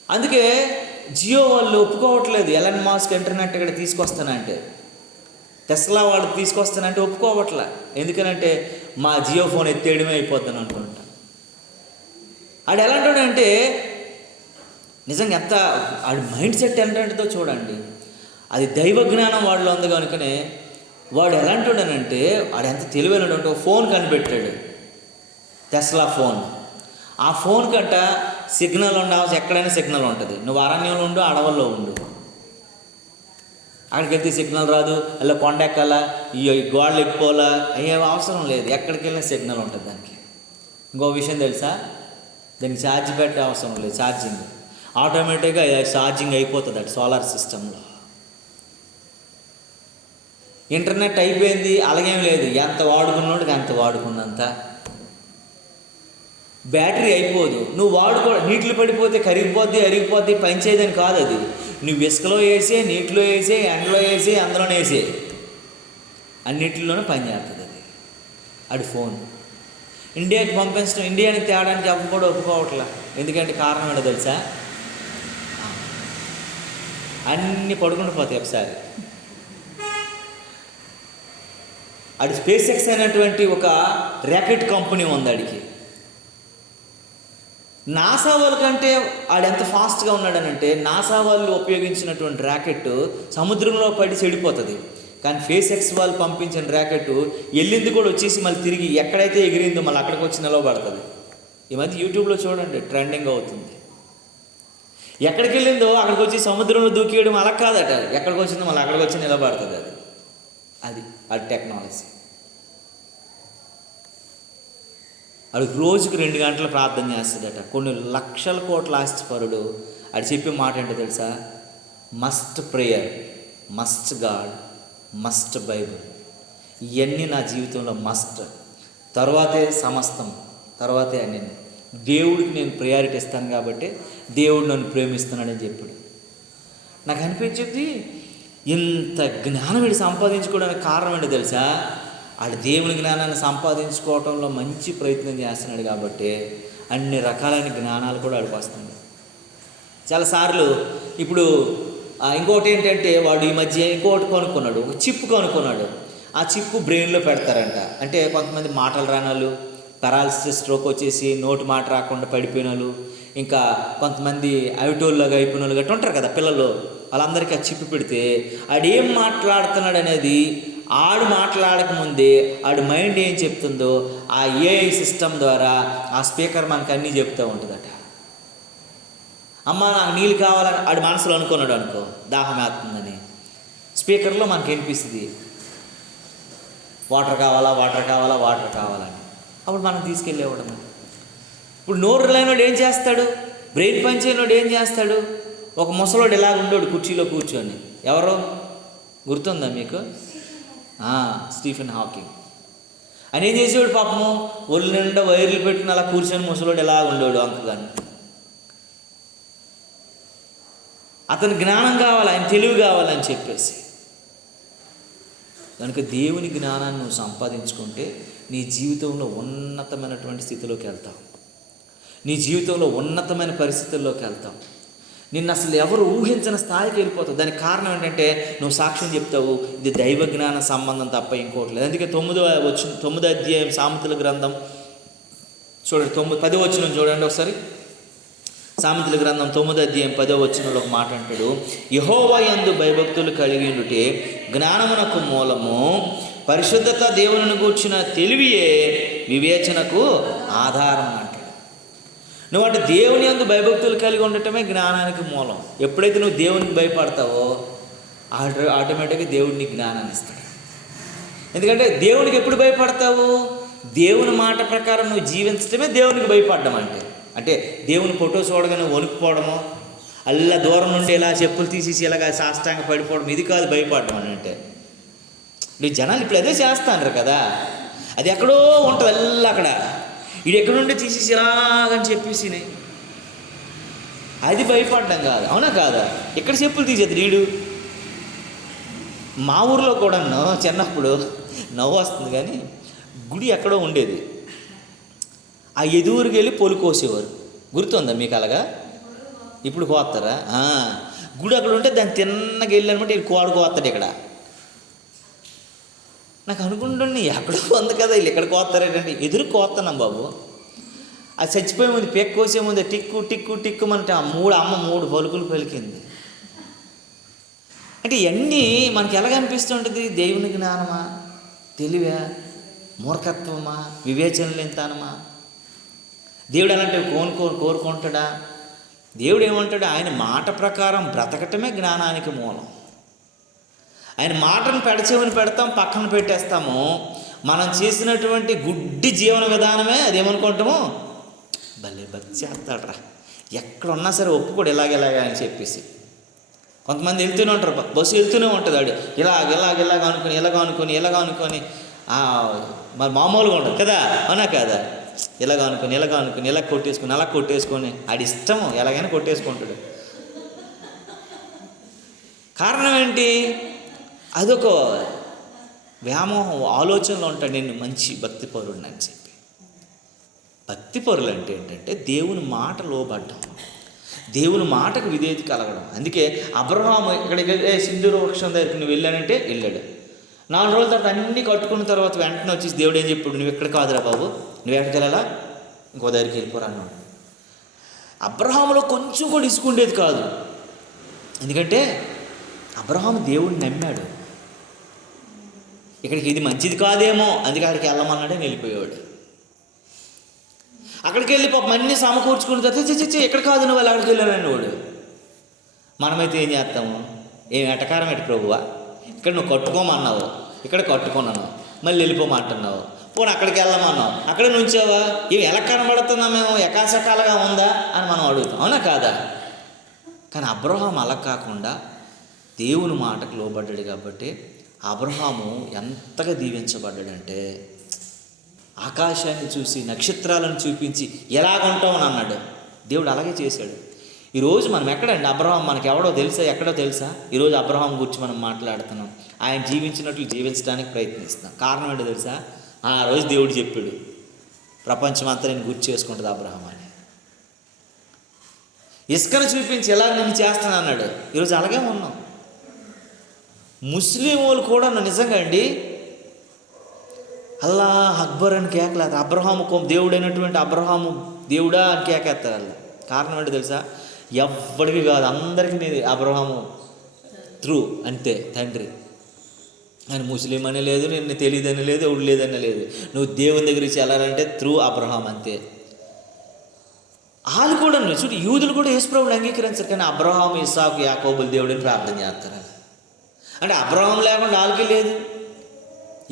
అందుకే జియో వాళ్ళు ఒప్పుకోవట్లేదు ఎలాన్ మాస్క్ ఇంటర్నెట్ ఇక్కడ తీసుకొస్తానంటే. టెస్లా వాళ్ళు తీసుకొస్తానంటే ఒప్పుకోవట్లే. ఎందుకనంటే మా జియో ఫోన్ ఎత్తేయడమే అయిపోద్దని అనుకుంటా. ఆడు ఎలాంటాడంటే నిజంగా ఎంత ఆడి మైండ్ సెట్ ఎంతటితో చూడండి. అది దైవ జ్ఞానం వాడిలో ఉంది కనుకనే వాడు ఎలాంటాడనంటే వాడు ఎంత తెలివైనడు అంటే ఫోన్ కనిపెట్టాడు, టెస్లా ఫోన్. ఆ ఫోన్ కంట సిగ్నల్ ఉండాల్సి, ఎక్కడైనా సిగ్నల్ ఉంటుంది. నువ్వు అరణ్యంలో ఉండు, అడవుల్లో ఉండు, అక్కడికి వెళ్తే సిగ్నల్ రాదు, అలా కొండ ఎక్కాలా, ఈ గోడలు ఎక్కిపోవాలా, అయ్యే అవసరం లేదు, ఎక్కడికి వెళ్ళినా సిగ్నల్ ఉంటుంది దానికి. ఇంకో విషయం తెలుసా, దానికి ఛార్జ్ పెట్టే అవసరం లేదు, ఛార్జింగ్ ఆటోమేటిక్గా ఛార్జింగ్ అయిపోతుంది అటు సోలార్ సిస్టంలో. ఇంటర్నెట్ అయిపోయింది అలాగేం లేదు, ఎంత వాడుకున్నాడికి అంత వాడుకున్నంత. బ్యాటరీ అయిపోదు, నువ్వు నీటిలో పడిపోతే కరిగిపోద్ది అరిగిపోద్ది పనిచేయదని కాదు. అది నువ్వు ఇసుకలో వేసే, నీటిలో వేసే, ఎండలో వేసే, అందులోనే వేసే, అన్నిటిలోనూ పనిచేస్తుంది అది. అది ఫోన్ ఇండియాకి పంపించడం, ఇండియానికి తేడానికి ఎవరు కూడా ఒప్పుకోవట్లే. ఎందుకంటే కారణం ఏంటో తెలుసా, అన్నీ పడుకుంటూ పోతాయి ఒకసారి. ఆడి స్పేస్ ఎక్స్ అనేటువంటి ఒక ర్యాకెట్ కంపెనీ ఉంది ఆడికి. నాసా వాళ్ళ కంటే ఆడెంత ఫాస్ట్గా ఉన్నాడనంటే, నాసా వాళ్ళు ఉపయోగించినటువంటి ర్యాకెట్ సముద్రంలో పడి చెడిపోతుంది, కానీ స్పేస్ ఎక్స్ వాళ్ళు పంపించిన ర్యాకెట్ వెళ్ళింది కూడా వచ్చేసి మళ్ళీ తిరిగి ఎక్కడైతే ఎగిరిందో మళ్ళీ అక్కడికి వచ్చి నిలబడుతుంది. ఈ మధ్య యూట్యూబ్లో చూడండి, ట్రెండింగ్ అవుతుంది. ఎక్కడికి వెళ్ళిందో అక్కడికి వచ్చి సముద్రంలో దూకేయడం అలా కాదట, ఎక్కడికి వచ్చిందో మళ్ళీ అక్కడికి వచ్చి నిలబడుతుంది. అది టెక్నాలజీ. అది రోజుకు 2 గంటలు ప్రార్థన చేస్తాడట. కొన్ని లక్షల కోట్ల ఆస్తిపరుడు అది చెప్పే మాట ఏంటో తెలుసా? Must prayer, must God, must Bible. ఇవన్నీ నా జీవితంలో మస్ట్, తర్వాతే సమస్తం, తర్వాతే అన్నీ. దేవుడికి నేను ప్రయారిటీ ఇస్తాను కాబట్టి దేవుడు నన్ను ప్రేమిస్తున్నాడని చెప్పాడు. నాకు అనిపించింది, ఇంత జ్ఞానం వీడు సంపాదించుకోవడానికి కారణం ఏంటో తెలుసా? ఆడు దేవుని జ్ఞానాన్ని సంపాదించుకోవటంలో మంచి ప్రయత్నం చేస్తున్నాడు కాబట్టి అన్ని రకాలైన జ్ఞానాలు కూడా ఆడికి వస్తుంది. చాలాసార్లు ఇప్పుడు ఇంకోటి ఏంటంటే, వాడు ఈ మధ్య ఇంకోటి కొనుక్కున్నాడు, ఒక చిప్ కొనుక్కున్నాడు. ఆ చిప్పు బ్రెయిన్లో పెడతారంట. అంటే కొంతమంది మాటలు రాని వాళ్ళు, పెరాలసిస్ స్ట్రోక్ వచ్చేసి నోటి మాట రాకుండా పడిపోయిన వాళ్ళు, ఇంకా కొంతమంది అవిటోల్లాగా అయిపోయిన వాళ్ళు గట్రా ఉంటారు కదా పిల్లలు, వాళ్ళందరికీ ఆ చిప్పు పెడితే ఆడేం మాట్లాడుతున్నాడు అనేది ఆడు మాట్లాడకముందే ఆడు మైండ్ ఏం చెప్తుందో ఆ ఏఐ సిస్టమ్ ద్వారా ఆ స్పీకర్ మనకు అన్నీ చెప్తూ ఉంటుందట. అమ్మ నాకు నీళ్ళు కావాలని ఆడు మనసులో అనుకున్నాడు అనుకో, దాహం వేస్తుందని, స్పీకర్లో మనకి వినిపిస్తుంది వాటర్ కావాలా, వాటర్ కావాలా, వాటర్ కావాలని. అప్పుడు మనం తీసుకెళ్ళేవాడు. ఇప్పుడు నోరు లేనివాడు ఏం చేస్తాడు? బ్రెయిన్ పనిచేయనోడు ఏం చేస్తాడు? ఒక ముసలోడు ఇలా ఉండోడు కుర్చీలో కూర్చొని, ఎవరో గుర్తుందా మీకు? Stephen Hawking. ఆయన ఏం చేసేవాడు పాపము? ఒళ్ళు నిండా వైర్లు పెట్టుకుని అలా కూర్చొని ముసలోడు ఎలా ఉండేవాడు అంకుగాని. అతని జ్ఞానం కావాలి, ఆయన తెలివి కావాలని చెప్పేసి. కనుక దేవుని జ్ఞానాన్ని నువ్వు సంపాదించుకుంటే నీ జీవితంలో ఉన్నతమైనటువంటి స్థితిలోకి వెళ్తావు, నీ జీవితంలో ఉన్నతమైన పరిస్థితుల్లోకి వెళ్తావు. నిన్ను అసలు ఎవరు ఊహించిన స్థాయికి వెళ్ళిపోతావు. దానికి కారణం ఏంటంటే నువ్వు సాక్ష్యం చెప్తావు, ఇది దైవ జ్ఞాన సంబంధం తప్ప ఇంకోటి లేదు. అందుకే 9వ అధ్యాయం సామెతల గ్రంథం చూడండి, 10వ వచనం చూడండి ఒకసారి. సామెతల గ్రంథం 9వ అధ్యాయం 10వ వచనంలో ఒక మాట అంటాడు, యెహోవా యందు భయభక్తులు కలిగి ఉండుటే జ్ఞానమునకు మూలము, పరిశుద్ధత దేవుని గూర్చిన తెలివియే వివేచనకు ఆధారం అంటాడు. నువ్వు అంటే దేవుని యందు భయభక్తులు కలిగి ఉండటమే జ్ఞానానికి మూలం. ఎప్పుడైతే నువ్వు దేవునికి భయపడతావో ఆటోమేటిక్గా దేవుడు నీకు జ్ఞానాన్ని ఇస్తాడు. ఎందుకంటే దేవునికి ఎప్పుడు భయపడతావు? దేవుని మాట ప్రకారం నువ్వు జీవించడమే దేవునికి భయపడడం అంటే దేవుని ఫోటో చూడగానే వణుకుపోవడము, అల్లా దూరం నుండి ఇలా చెప్పులు తీసేసి ఇలాగ సాష్టాంగ పడిపోవడం, ఇది కాదు భయపడడం అంటే. నువ్వు జనాలు ఇప్పుడు అదే చేస్తాను కదా, అది ఎక్కడో ఉంటుంది అల్లా అక్కడ, ఇది ఎక్కడుండి తీసేసి ఇలాగని చెప్పేసి అది భయపడడం కాదు. అవునా కాదా? ఎక్కడ చెప్పులు తీసేది వీడు. మా ఊర్లో కూడా చిన్నప్పుడు నవ్వు వస్తుంది, కానీ గుడి ఎక్కడో ఉండేది, ఆ ఎదురుకి వెళ్ళి పొలు కోసేవారు. గుర్తుందా మీకు? అలాగా ఇప్పుడు కోస్తారా? గుడి అక్కడ ఉంటే దాన్ని తిన్నగా వెళ్ళి అనమాట, ఇది కోడు కోస్తాడు ఇక్కడ. నాకు అనుకుంటున్నా ఎక్కడో ఉంది కదా, వీళ్ళు ఎక్కడ కోస్తారేంటంటే ఎదురు కోస్తున్నాం బాబు. అది చచ్చిపోయే ముందు పేక్ కోసే ముందు టిక్కు టిక్కు టిక్కు అంటే అమ్మ మూడు పలుకులు పలికింది. అంటే ఇవన్నీ మనకి ఎలాగ అనిపిస్తుంటుంది? దేవుని జ్ఞానమా, తెలివా, మూర్ఖత్వమా, వివేచన లేనితనమా? దేవుడు అలాంటి కోరుకుంటాడా? దేవుడు ఏమంటాడు? ఆయన మాట ప్రకారం బ్రతకటమే జ్ఞానానికి మూలం. ఆయన మాటను పెడచెవిని పెడతాం, పక్కన పెట్టేస్తాము. మనం చేసినటువంటి గుడ్డి జీవన విధానమే అదేమనుకుంటాము, భలే భక్తి చేస్తాడరా, ఎక్కడున్నా సరే ఒప్పుకోడు ఇలాగ అని చెప్పేసి. కొంతమంది వెళ్తూనే ఉంటారు, బస్సు వెళ్తూనే ఉంటుంది, వాడు ఇలాగ అనుకొని మరి మామూలుగా ఉండదు కదా, అవునా కదా? ఇలాగ అనుకొని ఇలా కొట్టేసుకొని ఆడి ఇష్టము ఎలాగైనా కొట్టేసుకుంటాడు. కారణం ఏంటి? అదొక వ్యామోహం, ఆలోచనలో ఉంటాడు నేను మంచి భక్తి పరుడిని అని చెప్పి. భక్తి పరులు అంటే ఏంటంటే దేవుని మాట లోబడ్డం. దేవుని మాటకు విధేయత కలగడం. అందుకే అబ్రహాము ఇక్కడికి సింధూర వృక్షం దగ్గరికి నువ్వు వెళ్ళానంటే వెళ్ళాడు. 4 రోజుల తర్వాత అన్నీ కట్టుకున్న తర్వాత వెంటనే వచ్చేసి దేవుడు ఏం చెప్పాడు, నువ్వు ఎక్కడ కాదురా బాబు, నువ్వు ఎక్కడికి వెళ్ళాలా, ఇంకో దగ్గరికి వెళ్ళిపోరా అన్నాడు. అబ్రహాములో కొంచెం కూడా ఇసుకుండేది కాదు. ఎందుకంటే అబ్రహాము దేవుడిని నమ్మాడు. ఇక్కడికి ఇది మంచిది కాదేమో అందుకే అక్కడికి వెళ్ళమన్నాడే వెళ్ళిపోయాడు. అక్కడికి వెళ్ళి పాపం అన్నీ సమకూర్చుకున్న తర్వాత ఎక్కడ కాదు నువ్వు అక్కడికి వెళ్ళానని వాడు. మనమైతే ఏం చేస్తాము, ఏం ఎటకారం ఎటు ప్రభువా, ఇక్కడ నువ్వు కట్టుకోమన్నావు, ఇక్కడ కట్టుకున్నాను, మళ్ళీ వెళ్ళిపోమంటున్నావు, పోనీ అక్కడికి వెళ్ళమన్నావు, అక్కడ నుంచావా, ఇవి ఎలా కనబడుతున్నా మేము ఎకాసకాలుగా ఉందా అని మనం అడుగుతాం, అవునా కాదా? కానీ అబ్రహాము అలా కాకుండా దేవుని మాటకు లోబడ్డాడు. కాబట్టి అబ్రహాము ఎంతగా దీవించబడ్డాడంటే ఆకాశాన్ని చూసి నక్షత్రాలను చూపించి ఎలాగుంటావు అని అన్నాడు. దేవుడు అలాగే చేశాడు. ఈరోజు మనం ఎక్కడండి, అబ్రహాం మనకి ఎవడో తెలుసా, ఎక్కడో తెలుసా? ఈరోజు అబ్రహాం గురించి మనం మాట్లాడుతున్నాం, ఆయన జీవించినట్లు జీవించడానికి ప్రయత్నిస్తున్నాం. కారణం ఏంటో తెలుసా? ఆ రోజు దేవుడు చెప్పాడు, ప్రపంచమంతా నేను గుర్తు చేసుకుంటుంది అబ్రహాం అని. ఇసుకను చూపించి ఎలా నేను చేస్తాను అన్నాడు. ఈరోజు అలాగే ఉన్నాం. ముస్లిం వాళ్ళు కూడా నిజంగా అండి అల్లా అక్బర్ అని కేకలేదు, అబ్రహాము దేవుడైనటువంటి అబ్రహాము దేవుడా అని కేకేస్తారు వాళ్ళు. కారణం ఏంటో తెలుసా? ఎవ్వడికి కాదు, అందరికీ నేను అబ్రహాము త్రూ అంతే తండ్రి. ఆయన ముస్లిం అని లేదు, నిన్ను తెలియదని లేదు, ఎవడు లేదని లేదు, నువ్వు దేవుని దగ్గరికి వెళ్ళాలంటే త్రూ అబ్రహాం అంతే. వాళ్ళు కూడా చూడు, యూదులు కూడా యేసుప్రభువుని అంగీకరించారు, కానీ అబ్రహాం ఇస్సాకు యాకోబుల దేవుడిని ప్రార్థన చేస్తారు. అంటే అబ్రహాం లేకుండా వాళ్ళకి లేదు.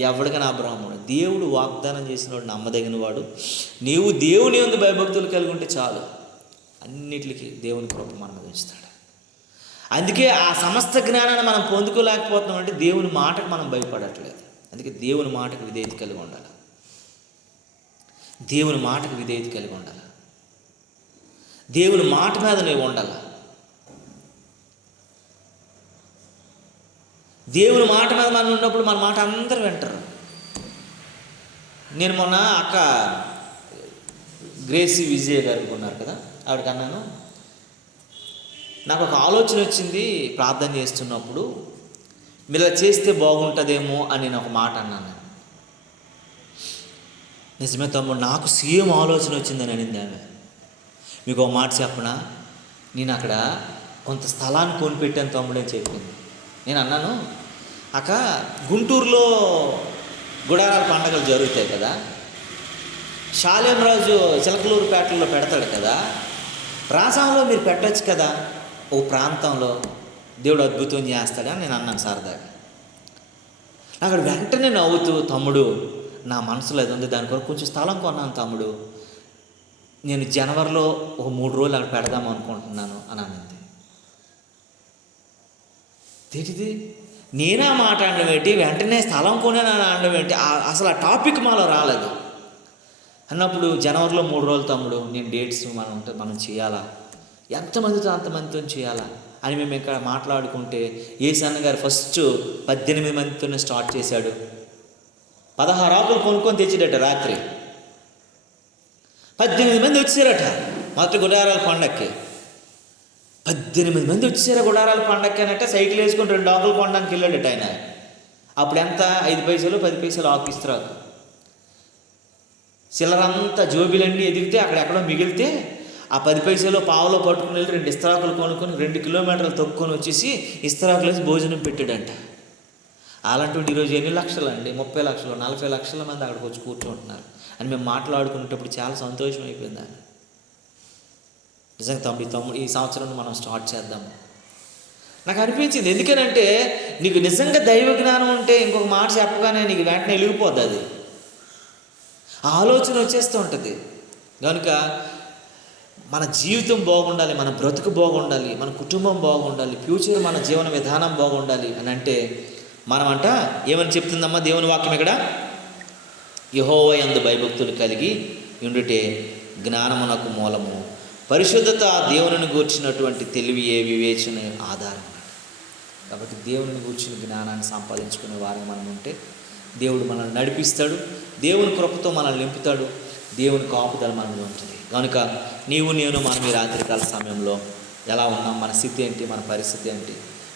ఎవడికైనా అబ్రహాముడు దేవుడు వాగ్దానం చేసినవాడు నమ్మదగిన వాడు. నీవు దేవుని యందు భయభక్తులు కలిగి ఉంటే చాలు, అన్నిటికీ దేవుని కృప మనం ఉంచుతాడు. అందుకే ఆ సమస్త జ్ఞానాన్ని మనం పొందుకోలేకపోతున్నాం అంటే దేవుని మాటకు మనం భయపడట్లేదు. అందుకే దేవుని మాటకు విధేయత కలిగి ఉండాలి. దేవుని మాటకు విధేయత కలిగి ఉండాలి. దేవుని మాట మీద నువ్వు ఉండాలి. దేవుని మాట మీద మనం ఉన్నప్పుడు మన మాట అందరూ వింటారు. నేను మొన్న అక్క గ్రేసీ విజయ్ గారికి ఉన్నారు కదా, ఆవిడకి అన్నాను, నాకు ఒక ఆలోచన వచ్చింది ప్రార్థన చేస్తున్నప్పుడు, మీరు ఇలా చేస్తే బాగుంటుందేమో అని నేను ఒక మాట అన్నాను. నిజమే తమ్ముడు, నాకు సేమ్ ఆలోచన వచ్చిందని అనింది ఆమె. మీకు ఒక మాట చెప్పనా, నేను అక్కడ కొంత స్థలాన్ని కొనిపెట్టాను తమ్ముడు అని చెప్పింది. నేను అన్నాను, అక్క గుంటూరులో గుడారాల పండుగలు జరుగుతాయి కదా, శాలేంరాజు చిలకలూరుపేటలో పెడతాడు కదా, రాజంలో మీరు పెట్టచ్చు కదా, ఓ ప్రాంతంలో దేవుడు అద్భుతం చేస్తాడని నేను అన్నాను సరదాగా. అక్కడ వెంటనే నవ్వుతూ, తమ్ముడు నా మనసులో అది ఉంది, దాని కొరకు కొంచెం స్థలం కొన్నాను తమ్ముడు, నేను జనవరిలో ఒక 3 రోజులు అక్కడ పెడదాం అనుకుంటున్నాను అని అన్నది. ఏంటిది, నేనా మాట అనడం ఏంటి, వెంటనే స్థలం కొనేనా అనడం ఏంటి, అసలు ఆ టాపిక్ మాలో రాలేదు అన్నప్పుడు, జనవరిలో 3 రోజులు తమ్ముడు, నేను డేట్స్ మనం చేయాలా, ఎంతమందితో అంతమందితో చేయాలా అని మేము ఇక్కడ మాట్లాడుకుంటే, ఏసన్న గారు ఫస్ట్ 18 మందితోనే స్టార్ట్ చేశాడు. 16 ఆకులు కొనుక్కొని తెచ్చిడట. రాత్రి 18 మంది వచ్చారట మొదటి గుడారాల పండక్కి. 18 మంది వచ్చారా గుడారాల పండక్కి అనంటే, సైకిల్ వేసుకొని 2 ఆకులు కొనడానికి వెళ్ళాడట ఆయన. అప్పుడు ఎంత, 5 పైసలు 10 పైసలు ఆకు ఇస్తరాకు. చిల్లరంతా జోబీలన్నీ ఎదిగితే అక్కడెక్కడో మిగిలితే ఆ 10 పైసలు పావులో పట్టుకుని వెళ్ళి 2 ఇస్తరాకులు కొనుక్కొని 2 కిలోమీటర్లు తొక్కుని వచ్చేసి ఇస్తరాకులు వేసి భోజనం పెట్టాడంట. అలాంటి ఈరోజు ఎన్ని లక్షలు అండి, 30 లక్షలు 40 లక్షల మంది అక్కడికి వచ్చి కూర్చుంటున్నారు అని మేము మాట్లాడుకునేటప్పుడు చాలా సంతోషం అయిపోయింది. నిజంగా తమ్ముడు ఈ సంవత్సరం మనం స్టార్ట్ చేద్దాము నాకు అనిపించింది. ఎందుకనంటే నీకు నిజంగా దైవ జ్ఞానం ఉంటే ఇంకొక మాట చెప్పగానే నీకు వెంటనే వెలిగిపోద్ది, అది ఆలోచన వచ్చేస్తూ ఉంటుంది. కనుక మన జీవితం బాగుండాలి, మన బ్రతుకు బాగుండాలి, మన కుటుంబం బాగుండాలి, ఫ్యూచర్ మన జీవన విధానం బాగుండాలి అని అంటే మనమంట ఏమని చెప్తుందమ్మా దేవుని వాక్యం ఇక్కడ, యెహోవా యందు భయభక్తులు కలిగి ఉండుటే జ్ఞానమునకు మూలము, పరిశుద్ధత దేవుని గూర్చినటువంటి తెలివియే వివేచన ఆధారం. కాబట్టి దేవుని గూర్చిన జ్ఞానాన్ని సంపాదించుకునే వారిని మనం ఉంటే దేవుడు మనల్ని నడిపిస్తాడు, దేవుని కృపతో మనల్ని నింపుతాడు. దేవుని కాపుదల మనలో ఉంటుంది. కనుక నీవు నేను మనం ఈ రాత్రికాల సమయంలో ఎలా ఉన్నాం, మన స్థితి ఏంటి, మన పరిస్థితి ఏంటి,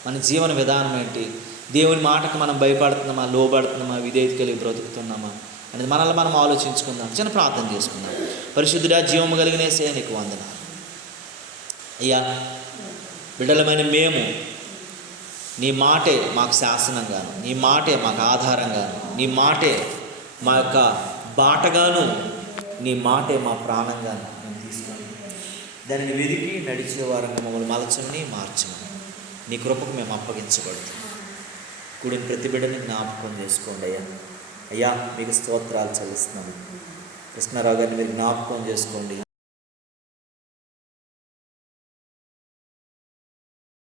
మన జీవన విధానం ఏంటి, దేవుని మాటకు మనం భయపడుతున్నామా, లోబడుతున్నామా, విధేయత కలిగి బ్రతుకుతున్నామా అనేది మనల్ని మనం ఆలోచించుకుందాం. చిన్న ప్రార్థన చేసుకుందాం. పరిశుద్ధుడా, జీవము కలిగిన యేసయ్యా నీకు వందనాలు. అయ్యా, బిడ్డలమైన మేము నీ మాటే మాకు శాసనంగాను, నీ మాటే మాకు ఆధారంగాను, నీ మాటే మా యొక్క బాటగాను, నీ మాటే మా ప్రాణంగాను మేము తీసుకొని దానిని వెతికి నడిచే వారంగా మమ్మల్ని మలచమని మార్చమని నీ కృపకు మేము అప్పగించబడుతున్నాం. కూడిన ప్రతి బిడ్డని జ్ఞాపకం చేసుకోండి అయ్యా. అయ్యా, మీకు స్తోత్రాలు చెల్లిస్తున్నాను. కృష్ణారావు గారిని మీరు జ్ఞాపకం చేసుకోండి.